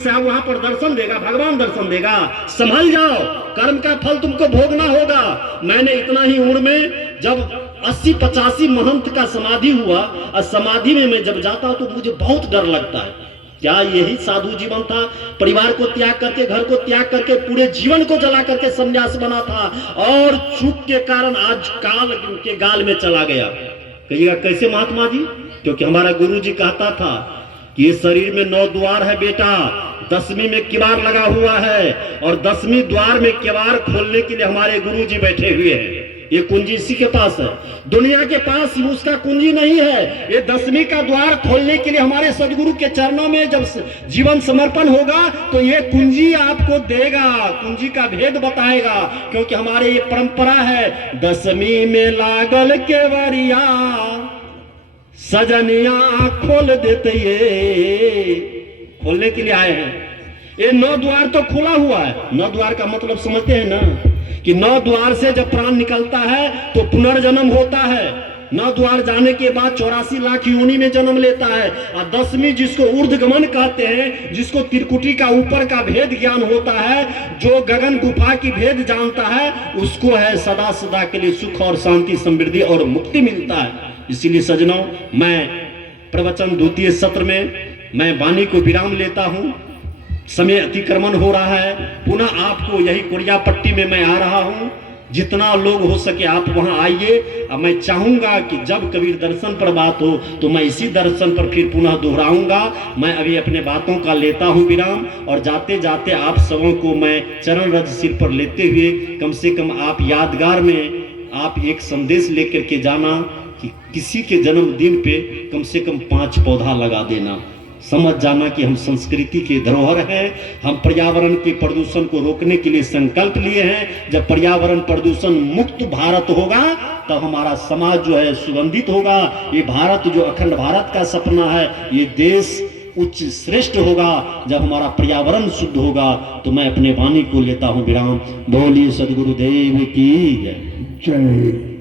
वहां पर दर्शन देगा, भगवान दर्शन देगा। संभल जाओ, कर्म का फल तुमको भोगना होगा। मैंने इतना ही उम्र में जब 80-85 महंत का समाधि हुआ, और समाधि में मैं जब जाता हूं तो मुझे बहुत डर लगता है। क्या यही साधु जीवन था? परिवार को त्याग करके, घर को त्याग करके, पूरे जीवन को जला करके संन्यास बना था, और चूक के कारण आज काल के गाल में चला गया। कहिएगा कैसे महात्मा जी? क्योंकि हमारा गुरु जी कहता था कि ये शरीर में 9 द्वार है बेटा, 10वीं में किवाड़ लगा हुआ है, और 10वीं द्वार में किवाड़ खोलने के लिए हमारे गुरु जी बैठे हुए हैं। ये कुंजी इसी के पास है, दुनिया के पास उसका कुंजी नहीं है। ये 10वीं का द्वार खोलने के लिए हमारे सदगुरु के चरणों में जब जीवन समर्पण होगा तो ये कुंजी आपको देगा, कुंजी का भेद बताएगा। क्योंकि हमारे ये परंपरा है, 10वीं में लागल केवड़िया सजनिया खोल देते, ये खोलने के लिए आए हैं। ये 9 द्वार तो खुला हुआ है। 9 द्वार का मतलब समझते हैं ना, कि 9 द्वार से जब प्राण निकलता है तो पुनर्जन्म होता है। 9 द्वार जाने के बाद 84 लाख योनि में जन्म लेता है। और 10वीं जिसको ऊर्ध्वगमन कहते हैं, जिसको त्रिकुटी का ऊपर का भेद ज्ञान होता है, जो गगन गुफा की भेद जानता है, उसको है सदा सदा के लिए सुख और शांति, समृद्धि और मुक्ति मिलता है। इसीलिए सज्जनों, मैं प्रवचन 2य सत्र में मैं वाणी को विराम लेता हूं। समय अतिक्रमण हो रहा है। पुनः आपको यही कोरिया पट्टी में मैं आ रहा हूं। जितना लोग हो सके आप वहां आइए। और मैं चाहूंगा कि जब कबीर दर्शन पर बात हो तो मैं इसी दर्शन पर फिर पुनः दोहराऊंगा। मैं अभी अपने बातों का लेता हूं विराम, और जाते जाते आप सबों को मैं चरण रज सिर पर लेते हुए, कम से कम आप यादगार में आप एक संदेश लेकर के जाना कि किसी के जन्मदिन पे कम से कम 5 पौधा लगा देना। समझ जाना कि हम संस्कृति के धरोहर हैं। हम पर्यावरण के प्रदूषण को रोकने के लिए संकल्प लिए हैं। जब पर्यावरण प्रदूषण मुक्त भारत होगा तब हमारा समाज जो है सुगंधित होगा। ये भारत जो अखंड भारत का सपना है, ये देश उच्च श्रेष्ठ होगा जब हमारा पर्यावरण शुद्ध होगा। तो मैं अपने वाणी को लेता हूं विराम। बोलिए सदगुरुदेव की जय।